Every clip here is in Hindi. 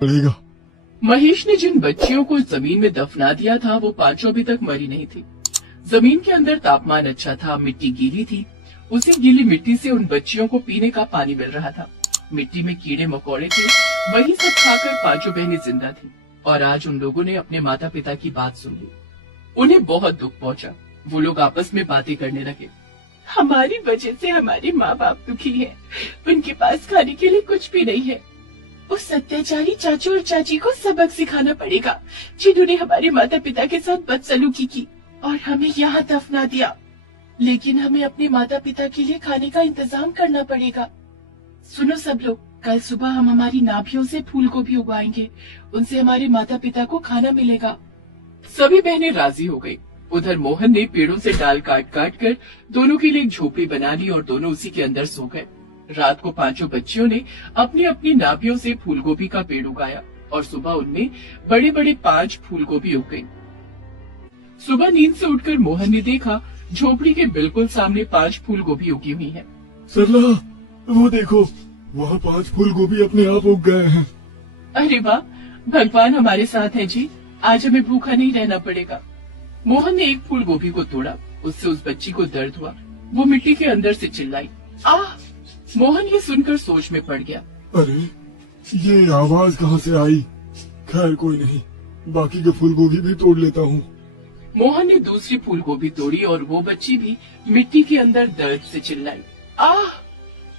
पड़ेगा। महेश ने जिन बच्चियों को जमीन में दफना दिया था वो पांचों अभी तक मरी नहीं थी। जमीन के अंदर तापमान अच्छा था, मिट्टी गीली थी। उसी गीली मिट्टी से उन बच्चियों को पीने का पानी मिल रहा था। मिट्टी में कीड़े मकोड़े थे, वही सब खाकर पांचों बहनें जिंदा थी। और आज उन लोगों ने अपने माता पिता की बात सुन ली। उन्हें बहुत दुख पहुंचा। वो लोग आपस में बातें करने लगे। हमारी वजह से हमारे माँ बाप दुखी हैं। उनके पास खाने के लिए कुछ भी नहीं है। उस अत्याचारी चाचू और चाची को सबक सिखाना पड़ेगा, जिन्होंने हमारे माता पिता के साथ बदसलूकी की और हमें यहाँ दफना दिया। लेकिन हमें अपने माता पिता के लिए खाने का इंतजाम करना पड़ेगा। सुनो सब लोग, कल सुबह हम हमारी नाभियों से फूल गोभी उगाएंगे। उनसे हमारे माता पिता को खाना मिलेगा। सभी बहनें राजी हो गयी। उधर मोहन ने पेड़ों से डाल काट काट कर दोनों के लिए एक झोपड़ी बना ली और दोनों उसी के अंदर सो गए। रात को पांचों बच्चियों ने अपनी अपनी नाभियों से फूलगोभी का पेड़ उगाया और सुबह उनमें बड़े बड़े 5 फूलगोभी उग गयी। सुबह नींद से उठकर मोहन ने देखा झोपड़ी के बिल्कुल सामने 5 फूलगोभी उगी हुई हैं। सरला, वो देखो, वहाँ 5 फूलगोभी अपने आप उग गए हैं। अरे वाह, भगवान हमारे साथ है जी, आज हमें भूखा नहीं रहना पड़ेगा। मोहन ने एक फूलगोभी को तोड़ा। उससे उस बच्ची को दर्द हुआ। वो मिट्टी के अंदर से चिल्लाई, आह! मोहन ये सुनकर सोच में पड़ गया। अरे, ये आवाज कहाँ से आई? खैर कोई नहीं, बाकी के फूलगोभी भी तोड़ लेता हूँ। मोहन ने दूसरी फूलगोभी तोड़ी और वो बच्ची भी मिट्टी के अंदर दर्द से चिल्लाई, आह!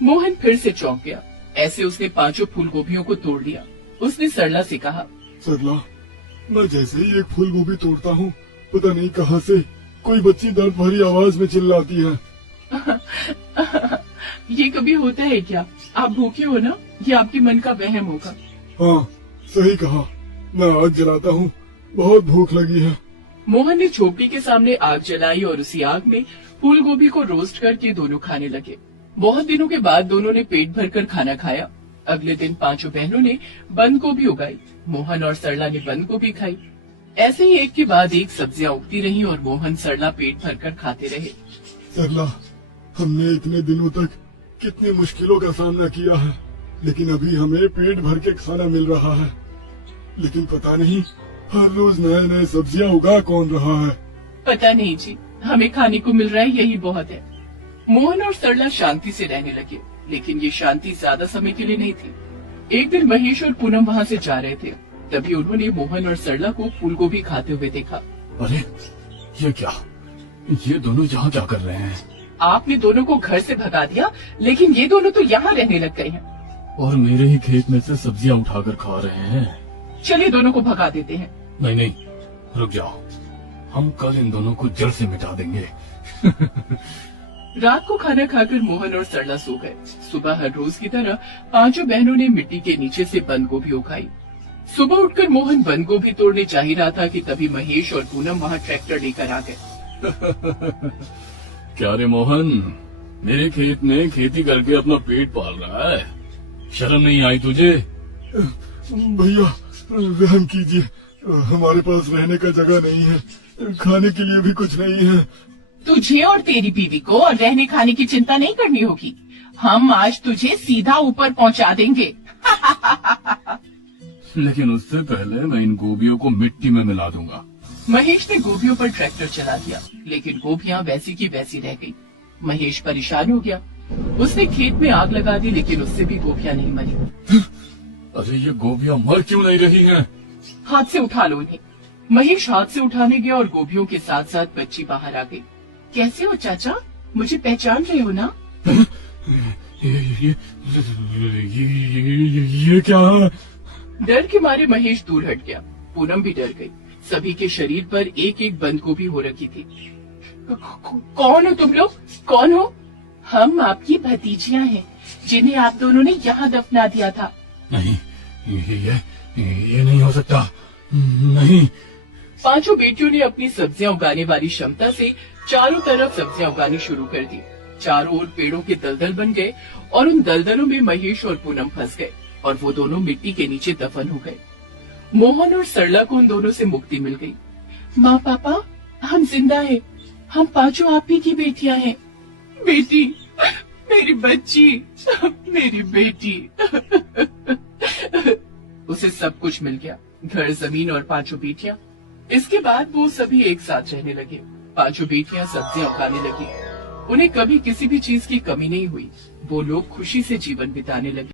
मोहन फिर से चौंक गया। ऐसे उसने 5 फूलगोभियों को तोड़ लिया। उसने सरला से कहा, सरला, मैं जैसे ही एक फूलगोभी तोड़ता हूँ, पता नहीं कहाँ से कोई बच्ची दर्द भरी आवाज में चिल्लाती है। ये कभी होता है क्या? आप भूखे हो ना? ये आपके मन का वहम होगा। हाँ, सही कहा। मैं आग जलाता हूँ, बहुत भूख लगी है। मोहन ने झोपड़ी के सामने आग जलाई और उसी आग में फूलगोभी को रोस्ट करके दोनों खाने लगे। बहुत दिनों के बाद दोनों ने पेट भरकर खाना खाया। अगले दिन 5 बहनों ने बंद गोभी उगाई। मोहन और सरला ने बंद गोभी खाई। ऐसे ही एक के बाद एक सब्जियां उगती रहीं और मोहन सरला पेट भरकर खाते रहे। सरला, हमने इतने दिनों तक कितनी मुश्किलों का सामना किया है, लेकिन अभी हमें पेट भर के खाना मिल रहा है। लेकिन पता नहीं हर रोज नए नए सब्जियां उगा कौन रहा है। पता नहीं जी, हमें खाने को मिल रहा है, यही बहुत है। मोहन और सरला शांति से रहने लगे, लेकिन ये शांति ज्यादा समय के लिए नहीं थी। एक दिन महेश और पूनम वहाँ से जा रहे थे। तभी उन्होंने मोहन और सरला को फूलगोभी खाते हुए देखा। अरे, ये क्या? ये दोनों यहाँ क्या कर रहे हैं? आपने दोनों को घर से भगा दिया, लेकिन ये दोनों तो यहाँ रहने लग गए हैं। और मेरे ही खेत में से सब्जियाँ उठाकर खा रहे हैं। चलिए दोनों को भगा देते हैं। नहीं नहीं, रुक जाओ, हम कल इन दोनों को जड़ से मिटा देंगे। रात को खाना खाकर मोहन और सरला सो गए। सुबह हर रोज की तरह 5 बहनों ने मिट्टी के नीचे से बंद गोभी उठाई। सुबह उठकर मोहन बंद गोभी तोड़ने जा ही रहा था कि तभी महेश और पूनम वहाँ ट्रैक्टर लेकर आ गए। क्या रे मोहन, मेरे खेत में खेती करके अपना पेट पाल रहा है? शर्म नहीं आई तुझे? भैया, रहम कीजिए, हमारे पास रहने का जगह नहीं है, खाने के लिए भी कुछ नहीं है। तुझे और तेरी बीवी को और रहने खाने की चिंता नहीं करनी होगी। हम आज तुझे सीधा ऊपर पहुंचा देंगे। लेकिन उससे पहले मैं इन गोभियों को मिट्टी में मिला दूंगा। महेश ने गोभियों पर ट्रैक्टर चला दिया, लेकिन गोभियां वैसी की वैसी रह गई। महेश परेशान हो गया। उसने खेत में आग लगा दी, लेकिन उससे भी गोभियां नहीं मरी। अरे, ये गोभियां मर क्यों नहीं रही हैं? हाथ से उठा लो इन्हें। महेश हाथ से उठाने गया और गोभियों के साथ साथ बच्ची बाहर आ गई। कैसे हो चाचा? मुझे पहचान रहे हो ना? ये क्या है? डर के मारे महेश दूर हट गया। पूनम भी डर गई। सभी के शरीर पर एक एक बंद गोभी हो रखी थी। कौन हो तुम लोग? कौन हो? हम आपकी भतीजियां हैं, जिन्हें आप दोनों ने यहाँ दफना दिया था। नहीं, ये नहीं हो सकता। नहीं। 5 बेटियों ने अपनी सब्जियां उगाने वाली क्षमता से चारों तरफ सब्जियां उगानी शुरू कर दी। चारों ओर पेड़ों के दलदल बन गए और उन दलदलों में महेश और पूनम फंस गए और वो दोनों मिट्टी के नीचे दफन हो गए। मोहन और सरला को उन दोनों से मुक्ति मिल गई। माँ पापा, हम जिंदा हैं। हम 5 आप ही की बेटियां हैं। बेटी, मेरी बच्ची, मेरी बेटी। उसे सब कुछ मिल गया, घर, जमीन और पांचों बेटियां। इसके बाद वो सभी एक साथ रहने लगे। पांचों बेटियां सब्जियां उगाने लगी। उन्हें कभी किसी भी चीज की कमी नहीं हुई। वो लोग खुशी से जीवन बिताने लगे।